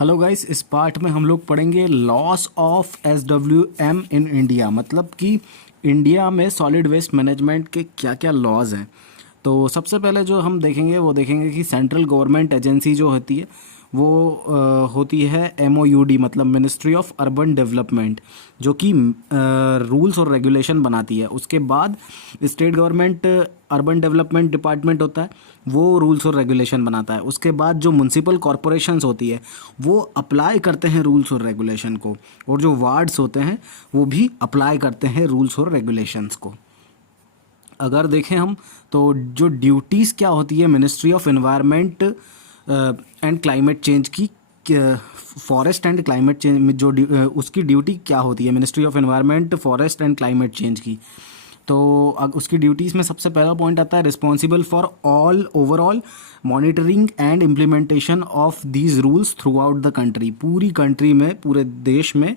Hello guys, इस part में हम लोग पढ़ेंगे loss of SWM in India. मतलब कि इंडिया में सॉलिड वेस्ट मैनेजमेंट के क्या क्या लॉज हैं। तो सबसे पहले जो हम देखेंगे वो देखेंगे कि सेंट्रल गवर्नमेंट एजेंसी जो होती है वो होती है MOUD, मतलब मिनिस्ट्री ऑफ अर्बन डेवलपमेंट, जो कि रूल्स और रेगुलेशन बनाती है। उसके बाद state government urban development department होता है, वो रूल्स और रेगुलेशन बनाता है। उसके बाद जो म्युनिसिपल कॉरपोरेशंस होती है वो अप्लाई करते हैं रूल्स और रेगुलेशन को, और जो वार्ड्स होते हैं वो भी अप्लाई करते हैं रूल्स और रेगुलेशंस को। अगर देखें हम तो जो ड्यूटीज़ क्या होती है ministry of environment and climate change की, फॉरेस्ट एंड क्लाइमेट चेंज में जो उसकी ड्यूटी क्या होती है ministry of environment forest and climate change की। तो उसकी ड्यूटीज़ में सबसे पहला पॉइंट आता है responsible for all overall monitoring and implementation of these rules through out the country. पूरी कंट्री में, पूरे देश में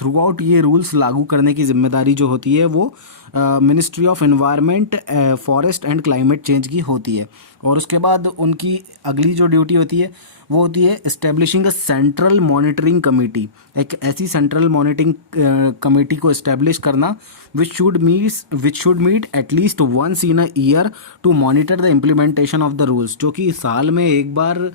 थ्रू आउट ये रूल्स लागू करने की जिम्मेदारी जो होती है वो ministry of environment forest and climate change की होती है। और उसके बाद उनकी अगली जो ड्यूटी होती है वो होती है establishing a central monitoring committee. एक ऐसी सेंट्रल मॉनिटरिंग कमेटी को इस्टेब्लिश करना which should meet at least once in a year to monitor the implementation of the rules. जो कि साल में एक बार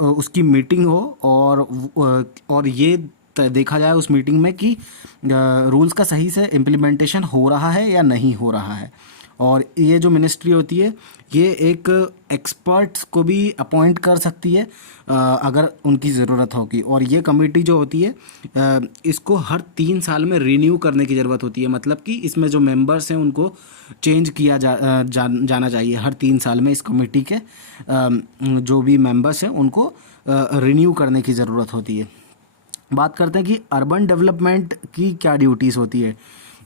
उसकी मीटिंग हो और ये देखा जाए उस मीटिंग में कि रूल्स का सही से इम्प्लीमेंटेशन हो रहा है या नहीं हो रहा है। और ये जो मिनिस्ट्री होती है ये एक एक्सपर्ट्स को भी अपॉइंट कर सकती है अगर उनकी ज़रूरत होगी। और ये कमेटी जो होती है इसको हर 3 साल में रिन्यू करने की ज़रूरत होती है। मतलब कि इसमें जो मेंबर्स हैं उनको चेंज किया जाना चाहिए हर 3 साल में। इस कमेटी के जो भी मेंबर्स हैं उनको रिन्यू करने की ज़रूरत होती है। बात करते हैं कि अर्बन डेवलपमेंट की क्या ड्यूटीज़ होती है।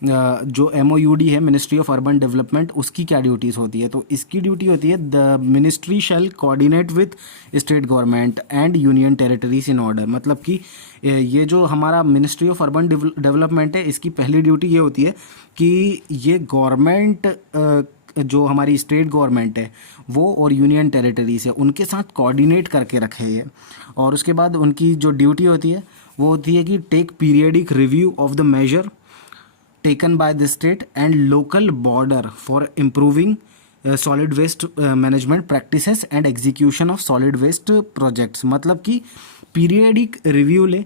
जो MOUD है मिनिस्ट्री ऑफ अर्बन डेवलपमेंट, उसकी क्या ड्यूटीज़ होती है। तो इसकी ड्यूटी होती है the ministry shall coordinate with state government and union territories in order. मतलब कि ये जो हमारा मिनिस्ट्री ऑफ अर्बन डेवलपमेंट है इसकी पहली ड्यूटी ये होती है कि ये गवर्नमेंट जो हमारी स्टेट गवर्नमेंट है वो और यूनियन टेरिटरीज है उनके साथ कोऑर्डिनेट करके रखे ये। और उसके बाद उनकी जो ड्यूटी होती है वो होती है कि take periodic review of the measure taken by the state and local border for improving solid waste management practices and execution of solid waste projects. मतलब कि पीरियडिक रिव्यू ले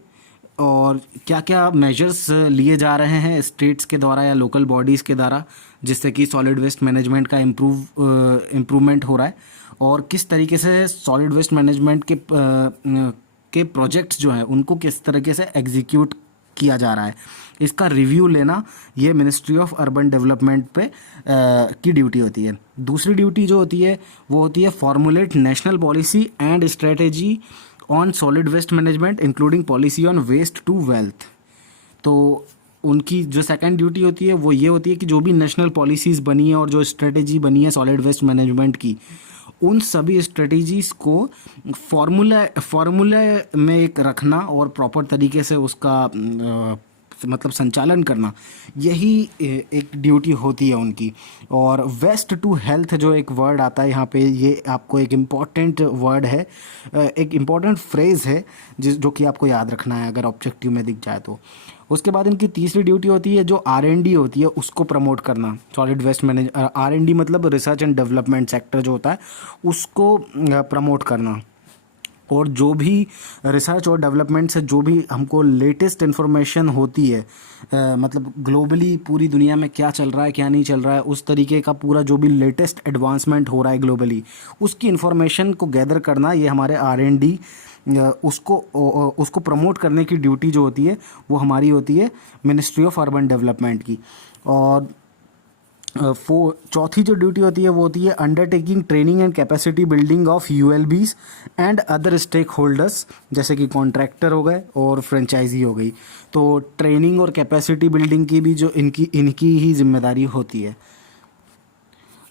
और क्या क्या मेजर्स लिए जा रहे हैं स्टेट्स के द्वारा या लोकल बॉडीज़ के द्वारा जिससे कि सॉलिड वेस्ट मैनेजमेंट का इम्प्रूवमेंट हो रहा है, और किस तरीके से सॉलिड वेस्ट मैनेजमेंट के प्रोजेक्ट्स जो हैं उनको किस तरीके से एग्जीक्यूट किया जा रहा है, इसका रिव्यू लेना ये मिनिस्ट्री ऑफ अर्बन डेवलपमेंट पे की ड्यूटी होती है। दूसरी ड्यूटी जो होती है वो होती है formulate national policy and strategy on solid waste management including policy on waste to wealth. तो उनकी जो सेकंड ड्यूटी होती है वो ये होती है कि जो भी नेशनल पॉलिसीज़ बनी है और जो स्ट्रेटेजी बनी है सॉलिड वेस्ट मैनेजमेंट की, उन सभी स्ट्रेटेजीज़ को फार्मूला में एक रखना और प्रॉपर तरीके से उसका मतलब संचालन करना, यही एक ड्यूटी होती है उनकी। और वेस्ट टू हेल्थ जो एक वर्ड आता है यहाँ पे, ये आपको एक इम्पॉर्टेंट वर्ड है, एक इम्पॉर्टेंट फ्रेज़ है जो कि आपको याद रखना है अगर ऑब्जेक्टिव में दिख जाए तो। उसके बाद इनकी तीसरी ड्यूटी होती है जो R&D होती है उसको प्रमोट करना। सॉलिड वेस्ट मैनेज R&D मतलब रिसर्च एंड डेवलपमेंट सेक्टर जो होता है उसको प्रमोट करना। और जो भी रिसर्च और डेवलपमेंट से जो भी हमको लेटेस्ट इन्फॉर्मेशन होती है, मतलब ग्लोबली पूरी दुनिया में क्या चल रहा है क्या नहीं चल रहा है, उस तरीके का पूरा जो भी लेटेस्ट एडवांसमेंट हो रहा है ग्लोबली उसकी इन्फॉर्मेशन को गैदर करना, ये हमारे R&D उसको प्रमोट करने की ड्यूटी जो होती है वो हमारी होती है मिनिस्ट्री ऑफ अर्बन डेवलपमेंट की। और चौथी जो ड्यूटी होती है वो होती है undertaking training and capacity building of ULBs and other stakeholders, जैसे कि कॉन्ट्रैक्टर हो गए और फ्रेंचाइजी हो गई। तो ट्रेनिंग और कैपेसिटी बिल्डिंग की भी जो इनकी ही जिम्मेदारी होती है।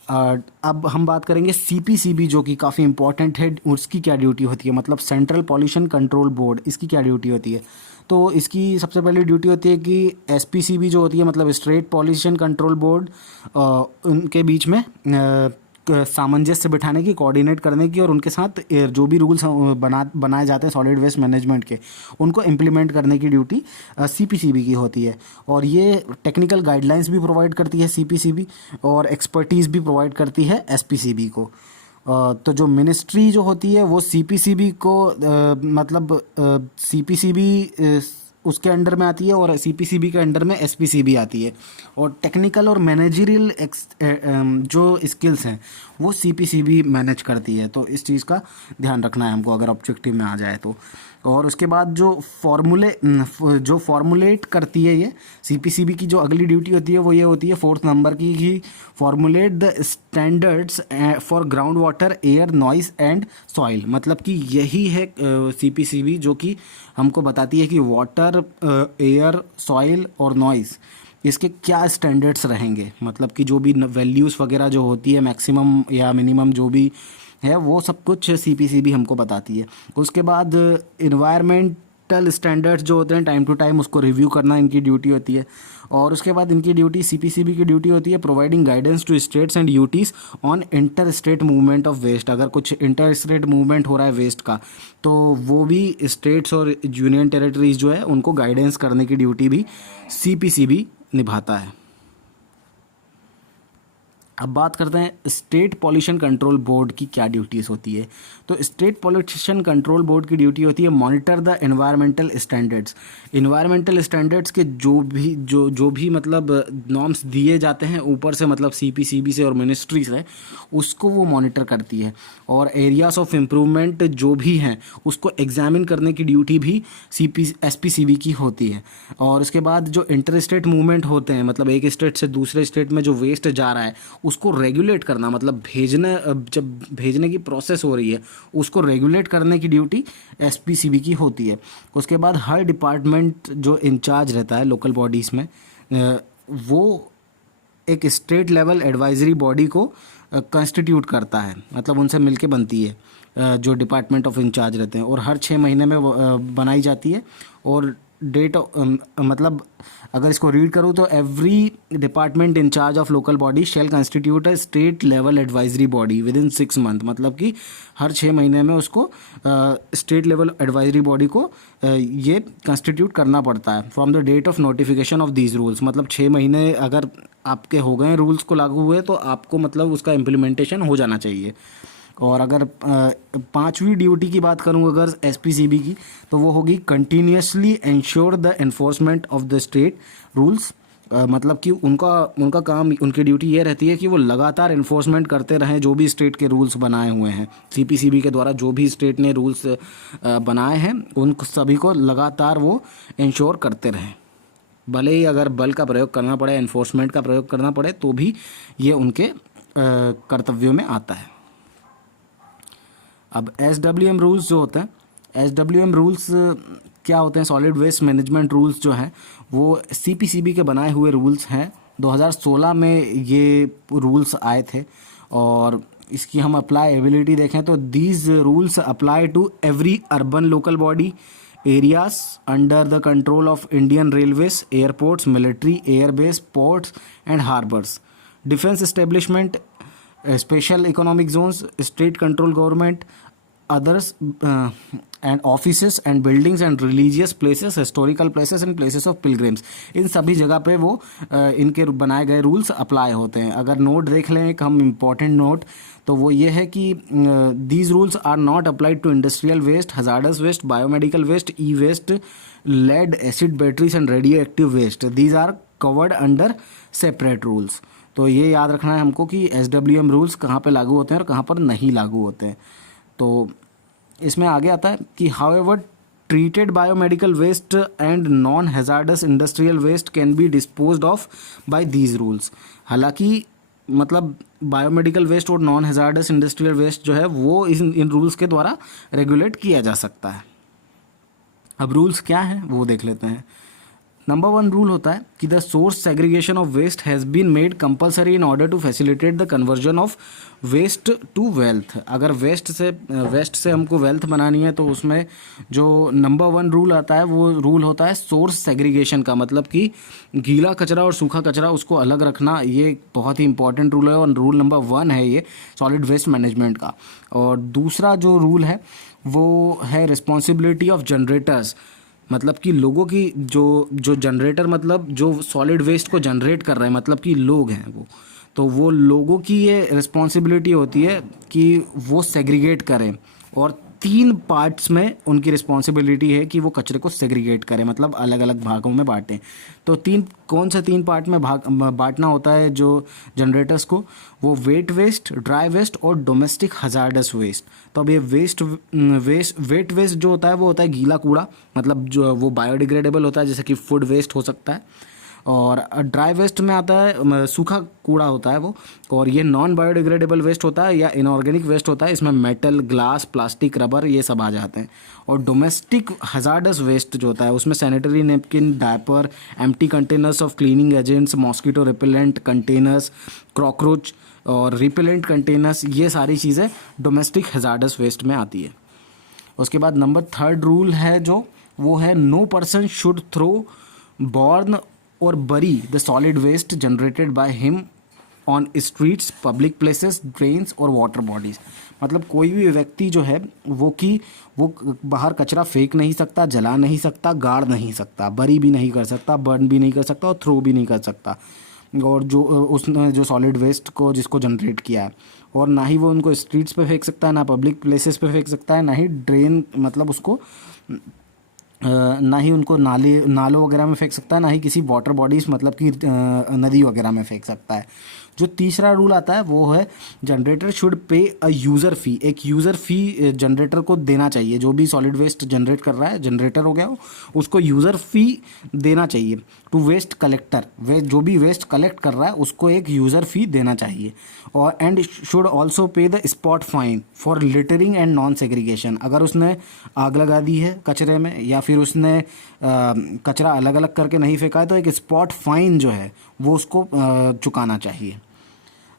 अब हम बात करेंगे CPCB जो कि काफ़ी इंपॉर्टेंट है, उसकी क्या ड्यूटी होती है। मतलब सेंट्रल पॉल्यूशन कंट्रोल बोर्ड, इसकी क्या ड्यूटी होती है। तो इसकी सबसे पहले ड्यूटी होती है कि SPCB जो होती है मतलब स्टेट पॉल्यूशन कंट्रोल बोर्ड, उनके बीच में सामंजस्य बिठाने की, कोऑर्डिनेट करने की और उनके साथ जो भी रूल्स बनाए जाते हैं सॉलिड वेस्ट मैनेजमेंट के, उनको इम्प्लीमेंट करने की ड्यूटी सीपीसीबी की होती है। और ये टेक्निकल गाइडलाइंस भी प्रोवाइड करती है सीपीसीबी, और एक्सपर्टीज़ भी प्रोवाइड करती है एसपीसीबी को। तो जो मिनिस्ट्री जो होती है वो सीपीसीबी को मतलब सीपीसीबी उसके अंडर में आती है, और सीपीसीबी के अंडर में एसपीसीबी आती है। और टेक्निकल और मैनेजरियल जो स्किल्स हैं वो सीपीसीबी मैनेज करती है। तो इस चीज़ का ध्यान रखना है हमको अगर ऑब्जेक्टिव में आ जाए तो। और उसके बाद जो फॉर्मुलेट करती है ये सीपीसीबी की जो अगली ड्यूटी होती है वो ये होती है 4th नंबर की, कि formulate the standards for ground water, air, noise and soil. मतलब कि यही है सीपीसीबी जो कि हमको बताती है कि वाटर, एयर, सॉइल और नॉइस, इसके क्या स्टैंडर्ड्स रहेंगे। मतलब कि जो भी वैल्यूज़ वगैरह जो होती है मैक्सिमम या मिनिमम जो भी है वो सब कुछ सीपीसीबी हमको बताती है। उसके बाद इन्वायरमेंटल स्टैंडर्ड्स जो होते हैं टाइम टू टाइम उसको रिव्यू करना इनकी ड्यूटी होती है। और उसके बाद इनकी ड्यूटी, सीपीसीबी की ड्यूटी होती है providing guidance to states and UTs on inter state movement of waste. अगर कुछ इंटर स्टेट मूवमेंट हो रहा है वेस्ट का तो वो भी स्टेट्स और यूनियन टेरिटरीज जो है उनको गाइडेंस करने की ड्यूटी भी सीपीसीबी निभाता है। अब बात करते हैं स्टेट पॉल्यूशन कंट्रोल बोर्ड की क्या ड्यूटीज़ होती है। तो स्टेट पॉल्यूशन कंट्रोल बोर्ड की ड्यूटी होती है monitor the environmental standards. Environmental standards के जो भी मतलब नॉर्म्स दिए जाते हैं ऊपर से, मतलब सीपीसीबी से और मिनिस्ट्री से, उसको वो मॉनिटर करती है। और एरियाज ऑफ इम्प्रूवमेंट जो भी हैं उसको एग्जामिन करने की ड्यूटी भी एसपीसीबी की होती है। और उसके बाद जो इंटर स्टेट मूवमेंट होते हैं, मतलब एक स्टेट से दूसरे स्टेट में जो वेस्ट जा रहा है उसको रेगुलेट करना, मतलब जब भेजने की प्रोसेस हो रही है उसको रेगुलेट करने की ड्यूटी एसपीसीबी की होती है। उसके बाद हर डिपार्टमेंट जो इंचार्ज रहता है लोकल बॉडीज़ में, वो एक स्टेट लेवल एडवाइजरी बॉडी को कंस्टिट्यूट करता है, मतलब उनसे मिलके बनती है जो डिपार्टमेंट ऑफ इंचार्ज रहते हैं, और हर 6 महीने में बनाई जाती है। और डेट मतलब अगर इसको रीड करूँ तो every department incharge of local body shall constitute a state level advisory body within 6 month. मतलब कि हर 6 महीने में उसको स्टेट लेवल एडवाइजरी बॉडी को ये कंस्टिट्यूट करना पड़ता है from the date of notification of these rules. मतलब 6 महीने अगर आपके हो गए रूल्स को लागू हुए तो आपको मतलब उसका इम्प्लीमेंटेशन हो जाना चाहिए। और अगर 5वीं ड्यूटी की बात करूँ अगर एसपीसीबी की, तो वो होगी continuously ensure the enforcement of the state rules. मतलब कि उनका काम, उनकी ड्यूटी ये रहती है कि वो लगातार इन्फोर्समेंट करते रहें जो भी स्टेट के रूल्स बनाए हुए हैं। सीपीसीबी के द्वारा जो भी स्टेट ने रूल्स बनाए हैं उन सभी को लगातार वो इंश्योर करते रहें, भले ही अगर बल का प्रयोग करना पड़े, इन्फोर्समेंट का प्रयोग करना पड़े, तो भी ये उनके कर्तव्यों में आता है। अब एसडब्ल्यूएम रूल्स जो होते हैं, एसडब्ल्यूएम रूल्स क्या होते हैं? सॉलिड वेस्ट मैनेजमेंट रूल्स जो हैं वो सीपीसीबी के बनाए हुए रूल्स हैं। 2016 में ये रूल्स आए थे, और इसकी हम अप्लाईबिलिटी देखें तो these rules apply to every urban local body, areas under the control of Indian railways, airports, military, airbase, ports and harbours, defence establishment, special economic zones, state control government, others and offices and buildings and religious places, historical places and places of pilgrims। इन सभी जगह पे वो इनके बनाए गए rules apply होते हैं। अगर नोट देख लें एक हम इम्पॉर्टेंट नोट, तो वो ये है कि these rules are not applied to industrial waste, hazardous waste, biomedical waste, e waste, lead acid batteries and radioactive waste. These are covered under separate rules. तो ये याद रखना है हमको कि एसडब्ल्यूएम रूल्स कहाँ पे लागू होते हैं और कहाँ पर नहीं लागू होते हैं। तो इसमें आगे आता है कि however treated biomedical waste and non hazardous industrial waste can be disposed off by these rules. हालांकि मतलब बायोमेडिकल वेस्ट और नॉन हैजार्डस इंडस्ट्रियल वेस्ट जो है वो इन रूल्स के द्वारा रेगुलेट किया जा सकता है। अब रूल्स क्या हैं वो देख लेते हैं। नंबर 1 रूल होता है कि the source segregation of waste has been made compulsory in order to facilitate the conversion of waste to wealth. अगर वेस्ट से हमको वेल्थ बनानी है तो उसमें जो नंबर 1 रूल आता है वो रूल होता है सोर्स सेग्रीगेशन का, मतलब कि गीला कचरा और सूखा कचरा उसको अलग रखना। ये बहुत ही इंपॉर्टेंट रूल है और रूल नंबर 1 है ये सॉलिड वेस्ट मैनेजमेंट का। और दूसरा जो रूल है वो है रिस्पॉन्सिबिलिटी ऑफ जनरेटर्स, मतलब कि लोगों की जो जनरेटर, मतलब जो सॉलिड वेस्ट को जनरेट कर रहे हैं, मतलब कि लोग हैं वो लोगों की ये रिस्पॉन्सिबिलिटी होती है कि वो सेग्रीगेट करें। और 3 पार्ट्स में उनकी रिस्पॉन्सिबिलिटी है कि वो कचरे को सेग्रीगेट करें, मतलब अलग अलग भागों में बांटें। तो कौन से 3 पार्ट में बांटना होता है जो जनरेटर्स को? वो वेट वेस्ट, ड्राई वेस्ट और डोमेस्टिक हजार्डस वेस्ट। तो अब ये वेट वेस्ट जो होता है वो होता है गीला कूड़ा, मतलब जो वो बायोडिग्रेडेबल होता है, जैसे कि फूड वेस्ट हो सकता है। और ड्राई वेस्ट में आता है सूखा कूड़ा होता है वो, और ये नॉन बायोडिग्रेडेबल वेस्ट होता है या इनऑर्गेनिक वेस्ट होता है। इसमें मेटल, ग्लास, प्लास्टिक, रबर ये सब आ जाते हैं। और डोमेस्टिक हजार्डस वेस्ट जो होता है उसमें sanitary napkin, diaper, empty containers of cleaning agents, mosquito repellent containers, cockroach और रिपेलेंट कंटेनर्स, ये सारी चीज़ें डोमेस्टिक हजार्डस वेस्ट में आती है। उसके बाद नंबर 3 रूल है जो वो है no person should throw, burn और bury the solid waste generated by him on streets, public places, drains और वाटर बॉडीज़। मतलब कोई भी व्यक्ति जो है वो बाहर कचरा फेंक नहीं सकता, जला नहीं सकता, गाड़ नहीं सकता, बरी भी नहीं कर सकता, बर्न भी नहीं कर सकता और थ्रो भी नहीं कर सकता। और जो उसने जो सॉलिड वेस्ट को जिसको जनरेट किया है, और ना ही वो उनको स्ट्रीट्स पे फेंक सकता है, ना पब्लिक प्लेसेस पे फेंक सकता है, ना ही ड्रेन, मतलब उसको ना ही उनको नालों वगैरह में फेंक सकता है, ना ही किसी वाटर बॉडीज़, मतलब कि नदी वगैरह में फेंक सकता है। जो तीसरा रूल आता है वो है generator should pay a user फ़ी। एक यूज़र फ़ी जनरेटर को देना चाहिए। जो भी सॉलिड वेस्ट जनरेट कर रहा है, जनरेटर हो गया वो, उसको यूज़र फ़ी देना चाहिए टू वेस्ट कलेक्टर। जो भी वेस्ट कलेक्ट कर रहा है उसको एक यूज़र फ़ी देना चाहिए। और एंड शुड ऑल्सो पे the spot fine for littering and non segregation. अगर उसने आग लगा दी है कचरे में या फिर उसने कचरा अलग अलग करके नहीं फेंका है तो एक स्पॉट फाइन जो है वो उसको चुकाना चाहिए।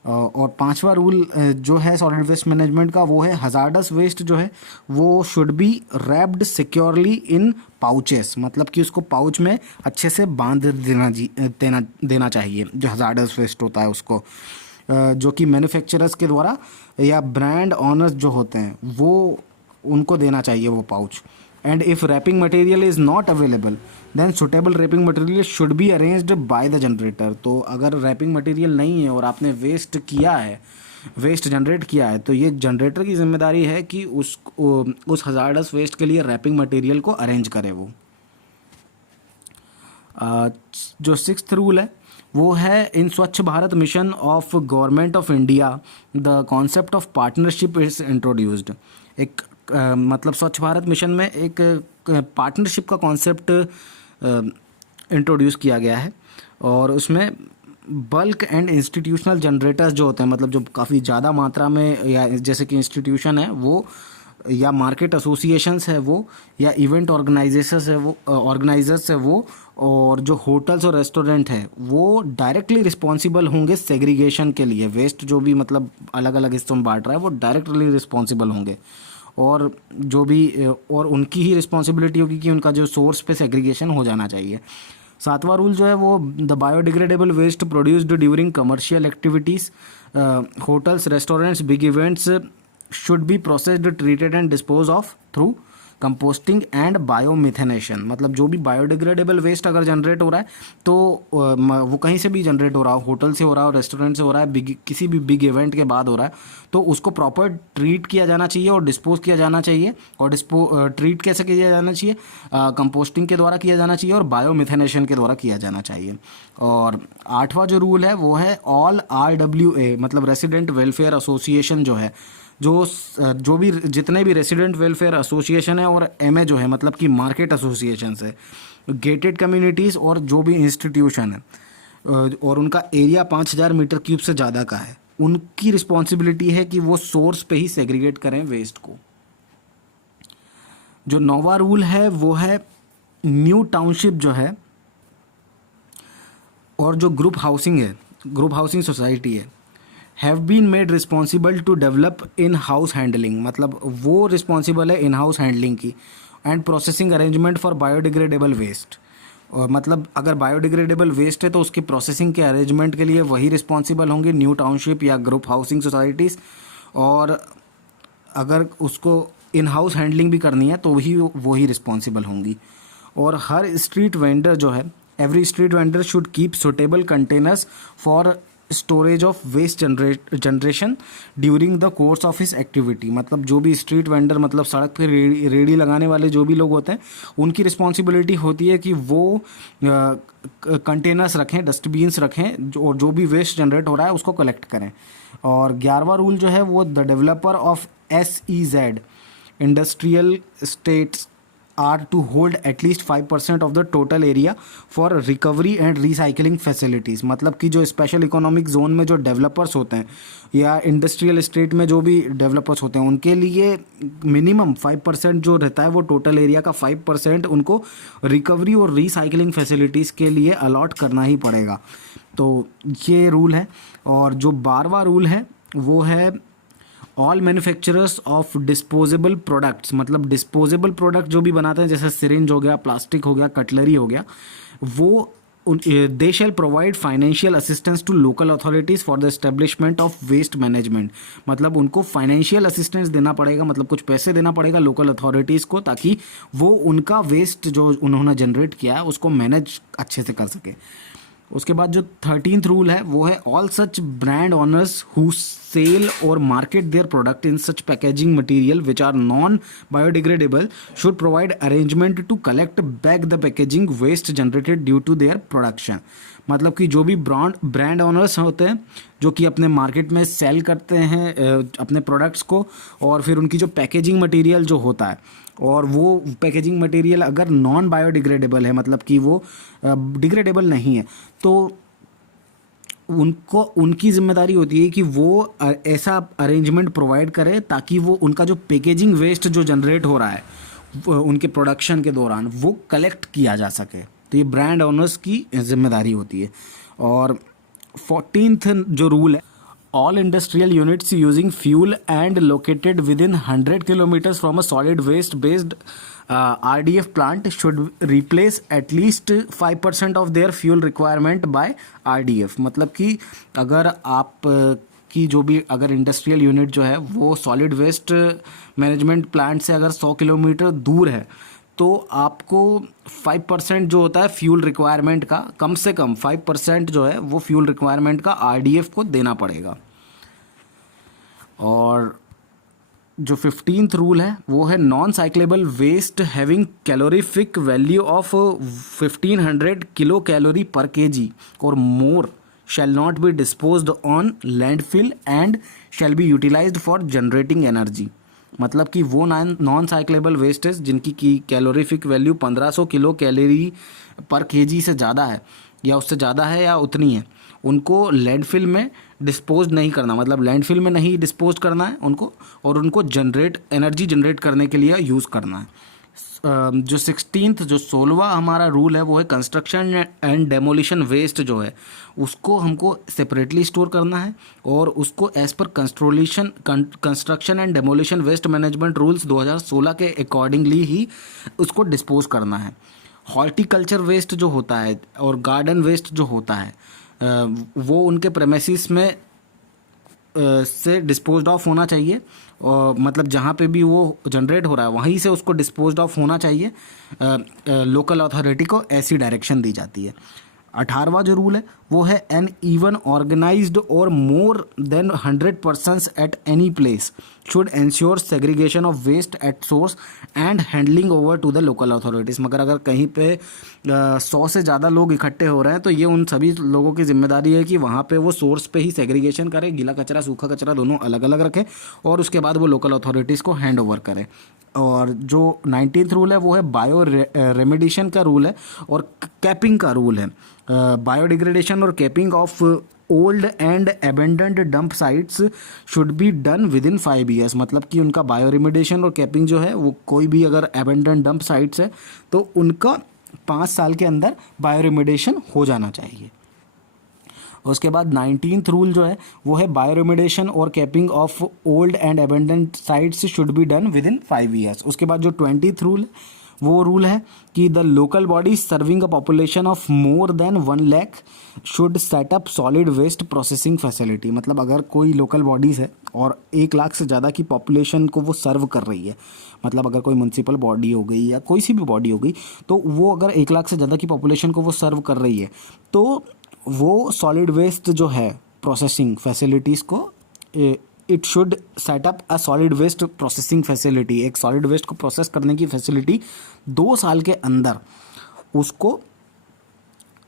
और 5वां रूल जो है सॉलिड वेस्ट मैनेजमेंट का वो है हजार्डस वेस्ट जो है वो should be wrapped securely in pouches, मतलब कि उसको पाउच में अच्छे से बांध देना चाहिए जो हजार्डस वेस्ट होता है उसको, जो कि मैन्युफैक्चरर्स के द्वारा या ब्रांड ऑनर्स जो होते हैं वो उनको देना चाहिए वो pouch. And if wrapping material is not available then suitable wrapping material should be arranged by the generator. तो अगर रैपिंग मटेरियल नहीं है और आपने वेस्ट जनरेट किया है तो ये जनरेटर की जिम्मेदारी है कि उस हजार्डस वेस्ट के लिए रैपिंग मटेरियल को अरेंज करे वो। जो 6th रूल है वो है इन स्वच्छ Bharat mission of government of India the concept of partnership is introduced. एक मतलब स्वच्छ भारत मिशन में एक पार्टनरशिप का कॉन्सेप्ट इंट्रोड्यूस किया गया है। और उसमें बल्क एंड इंस्टीट्यूशनल जनरेटर्स जो होते हैं, मतलब जो काफ़ी ज़्यादा मात्रा में, या जैसे कि इंस्टीट्यूशन है वो, या मार्केट एसोसिएशंस है वो, या इवेंट ऑर्गेनाइजर्स है वो, और जो होटल्स और रेस्टोरेंट है वो डायरेक्टली रिस्पॉन्सिबल होंगे सेग्रीगेशन के लिए। वेस्ट जो भी मतलब अलग अलग हिस्सों में बांट रहा है वो डायरेक्टली रिस्पॉन्सिबल होंगे, और जो भी और उनकी ही रिस्पॉन्सिबिलिटी होगी कि उनका जो सोर्स पे सेग्रीगेशन हो जाना चाहिए। 7वां रूल जो है वो the biodegradable waste produced during commercial activities, hotels, restaurants, big events should be processed, treated and dispose off through composting and biomethanation. मतलब जो भी बायोडिग्रेडेबल वेस्ट अगर जनरेट हो रहा है तो वो कहीं से भी जनरेट हो रहा हो, होटल से हो रहा हो, रेस्टोरेंट से हो रहा है, किसी भी बिग इवेंट के बाद हो रहा है, तो उसको प्रॉपर ट्रीट किया जाना चाहिए और डिस्पोज किया जाना चाहिए। और ट्रीट कैसे किया जाना चाहिए? कंपोस्टिंग के द्वारा किया जाना चाहिए और बायोमिथेनेशन के द्वारा किया जाना चाहिए। और 8वां जो रूल है वो है ऑल RWA मतलब रेसिडेंट वेलफेयर एसोसिएशन जो है, जो भी जितने भी रेसिडेंट वेलफेयर एसोसिएशन है, और MA जो है मतलब कि मार्केट एसोसिएशन है, गेटेड कम्युनिटीज़ और जो भी इंस्टीट्यूशन है और उनका एरिया 5000 मीटर क्यूब से ज़्यादा का है, उनकी रिस्पॉन्सिबिलिटी है कि वो सोर्स पे ही सेग्रीगेट करें वेस्ट को। जो 9वां रूल है वो है न्यू टाउनशिप जो है और जो ग्रुप हाउसिंग है, ग्रुप हाउसिंग सोसाइटी है, have been made responsible to develop in house handling, मतलब वो रिस्पॉन्सिबल है इन हाउस हैंडलिंग की and processing arrangement for biodegradable waste. और मतलब अगर बायोडिग्रेडेबल वेस्ट है तो उसकी प्रोसेसिंग के अरेंजमेंट के लिए वही रिस्पॉन्सिबल होंगे, न्यू टाउनशिप या ग्रुप हाउसिंग सोसाइटीज़। और अगर उसको इन हाउस हैंडलिंग भी करनी है तो वही रिस्पॉन्सिबल होंगी। और हर स्ट्रीट वेंडर जो है, every street vendor should keep suitable containers for storage of waste generation during the course of his activity. मतलब जो भी स्ट्रीट वेंडर, मतलब सड़क पे रेडी लगाने वाले जो भी लोग होते हैं, उनकी रिस्पॉन्सिबिलिटी होती है कि वो कंटेनर्स रखें, डस्टबिन्स रखें, और जो भी वेस्ट जनरेट हो रहा है उसको कलेक्ट करें। और 11वां रूल जो है वो the developer of SEZ industrial states are to hold at least 5% of the total area for recovery and recycling facilities. मतलब कि जो स्पेशल इकोनॉमिक जोन में जो डेवलपर्स होते हैं या इंडस्ट्रियल स्टेट में जो भी डेवलपर्स होते हैं, उनके लिए मिनिमम 5% जो रहता है, वो टोटल एरिया का 5% उनको रिकवरी और रिसाइकलिंग फैसिलिटीज़ के लिए अलॉट करना ही पड़ेगा। तो ये रूल है। और जो 12वां रूल है वो है all manufacturers of disposable products. मतलब डिस्पोजेबल प्रोडक्ट जो भी बनाते हैं, जैसे सिरिंज हो गया, प्लास्टिक हो गया, कटलरी हो गया, वो they shall provide financial assistance to local authorities for the establishment of waste management. मतलब उनको फाइनेंशियल असिस्टेंस देना पड़ेगा, मतलब कुछ पैसे देना पड़ेगा लोकल अथॉरिटीज़ को, ताकि वो उनका वेस्ट जो उन्होंने जनरेट किया है उसको मैनेज अच्छे से कर सके। उसके बाद जो 13th रूल है वो है all such brand owners who sell और market their product in such packaging material which are non biodegradable should provide arrangement to collect back the packaging waste generated due to their production. मतलब कि जो भी brand owners होते हैं जो कि अपने मार्केट में सेल करते हैं अपने प्रोडक्ट्स को, और फिर उनकी जो पैकेजिंग मटेरियल जो होता है, और वो पैकेजिंग मटेरियल अगर नॉन बायोडिग्रेडेबल है, मतलब कि वो डिग्रेडेबल नहीं है, तो उनको उनकी जिम्मेदारी होती है कि वो ऐसा अरेंजमेंट प्रोवाइड करें ताकि वो उनका जो पैकेजिंग वेस्ट जो जनरेट हो रहा है उनके प्रोडक्शन के दौरान वो कलेक्ट किया जा सके। तो ये ब्रांड ओनर्स की जिम्मेदारी होती है। और 14th जो रूल है, all industrial units using fuel and located within 100 kilometers from a solid waste based RDF plant should replace at least 5% of their fuel requirement by RDF। मतलब कि अगर आप की जो भी अगर इंडस्ट्रियल यूनिट जो है वो सॉलिड वेस्ट मैनेजमेंट प्लांट से अगर 100 किलोमीटर दूर है, तो आपको 5% जो होता है फ्यूल रिक्वायरमेंट का, कम से कम 5% जो है वो फ्यूल रिक्वायरमेंट का RDF को देना पड़ेगा। और जो 15th रूल है वो है non recyclable waste having calorific value of 1500 kilo calorie per KG और more shall not be disposed on landfill and shall be utilized for generating energy। मतलब कि वो नॉन साइक्लेबल वेस्टेज जिनकी की calorific value 1500 kilo calorie per KG से ज़्यादा है या उससे ज़्यादा है या उतनी है, उनको लैंडफिल में डिस्पोज नहीं करना। मतलब लैंडफिल में नहीं डिस्पोज करना है उनको, और उनको एनर्जी जनरेट करने के लिए यूज़ करना है। जो 16वां हमारा रूल है वो है कंस्ट्रक्शन एंड डेमोलिशन वेस्ट जो है उसको हमको सेपरेटली स्टोर करना है, और उसको as per construction and demolition waste management rules 2016 के अकॉर्डिंगली ही उसको डिस्पोज करना है। हॉर्टिकल्चर वेस्ट जो होता है और गार्डन वेस्ट जो होता है वो उनके प्रेमिसेस में से डिस्पोज्ड ऑफ होना चाहिए, और मतलब जहाँ पे भी वो जनरेट हो रहा है वहीं से उसको डिस्पोज्ड ऑफ होना चाहिए। लोकल अथॉरिटी को ऐसी डायरेक्शन दी जाती है। 18वां जो रूल है वो है एन इवन ऑर्गेनाइज्ड और more than 100 persons at any place should ensure segregation of waste at source and handling over to the local authorities. मगर अगर कहीं पे 100 से ज़्यादा लोग इकट्ठे हो रहे हैं तो ये उन सभी लोगों की जिम्मेदारी है कि वहाँ पे वो सोर्स पे ही सेग्रीगेशन करें, गीला कचरा सूखा कचरा दोनों अलग अलग रखें, और उसके बाद वो लोकल अथॉरिटीज़ को हैंड ओवर करें। और जो 19th रूल है वो है बायो रेमेडिएशन का रूल है और कैपिंग का रूल है। बायोडिग्रेडेशन और capping of old and abandoned dump sites should be done within 5 years। मतलब कि उनका बायो रेमेडिएशन और कैपिंग जो है वो कोई भी अगर एबेंडेंड डंप साइट्स है तो उनका 5 साल के अंदर बायो रेमेडिएशन हो जाना चाहिए। उसके बाद 19th रूल जो है वो है बायोरिमेडिएशन और capping of old and abandoned sites should be done within 5 years. उसके बाद जो 20th रूल है वो रूल है कि the local body serving a population of more than 1 lakh should set up solid waste processing facility. मतलब अगर कोई लोकल बॉडीज़ है और 1 लाख से ज़्यादा की पॉपुलेशन को वो सर्व कर रही है, मतलब अगर कोई म्यूनसिपल बॉडी हो गई या कोई सी भी बॉडी हो गई, तो वो अगर 1 लाख से ज़्यादा की पॉपुलेशन को वो सर्व कर रही है तो वो सॉलिड वेस्ट जो है प्रोसेसिंग फैसिलिटीज़ को it should set up a solid waste processing facility. एक सॉलिड वेस्ट को प्रोसेस करने की फैसिलिटी 2 साल के अंदर उसको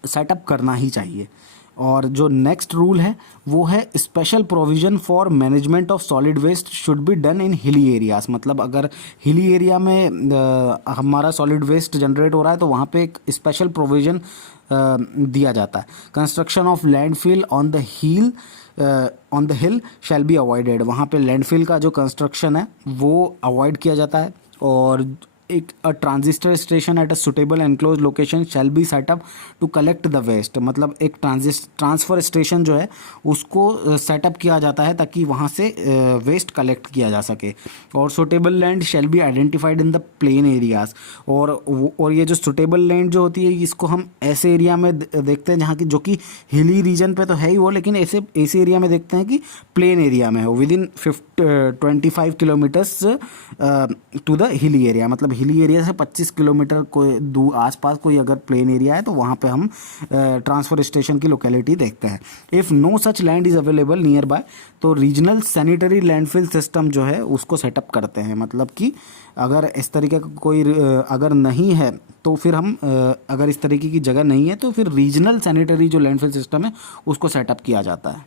सेटअप करना ही चाहिए। और जो नेक्स्ट रूल है वो है special provision for management of solid waste should be done in hilly areas. मतलब अगर हिली एरिया में हमारा सॉलिड वेस्ट जनरेट हो रहा है तो वहाँ पे एक स्पेशल प्रोविज़न दिया जाता है। Construction of landfill on the hill shall be avoided. वहाँ पे लैंडफिल का जो कंस्ट्रक्शन है वो अवॉइड किया जाता है। और एक transistor station at a suitable enclose location shall be set up to collect the waste. मतलब एक ट्रांसफ़र स्टेशन जो है उसको सेटअप किया जाता है ताकि वहाँ से वेस्ट कलेक्ट किया जा सके। और suitable land shall be identified in the plain areas. और ये जो सुटेबल लैंड जो होती है इसको हम ऐसे एरिया में देखते हैं जहाँ की जो कि हिली रीजन पे तो है ही वो, लेकिन ऐसे एरिया में देखते हैं कि प्लेन एरिया में हो within 25 kilometres to the hilly area. मतलब हिली एरिया से 25 किलोमीटर कोई दूर आसपास कोई अगर प्लेन एरिया है तो वहाँ पे हम ट्रांसफ़र स्टेशन की लोकेलिटी देखते हैं। If no such land is available nearby तो रीजनल सैनिटरी लैंडफिल सिस्टम जो है उसको सेटअप करते हैं। मतलब कि अगर इस तरीके का कोई अगर नहीं है तो फिर हम अगर इस तरीके की जगह नहीं है तो फिर रीजनल सैनिटरी जो लैंडफिल सिस्टम है उसको सेटअप किया जाता है।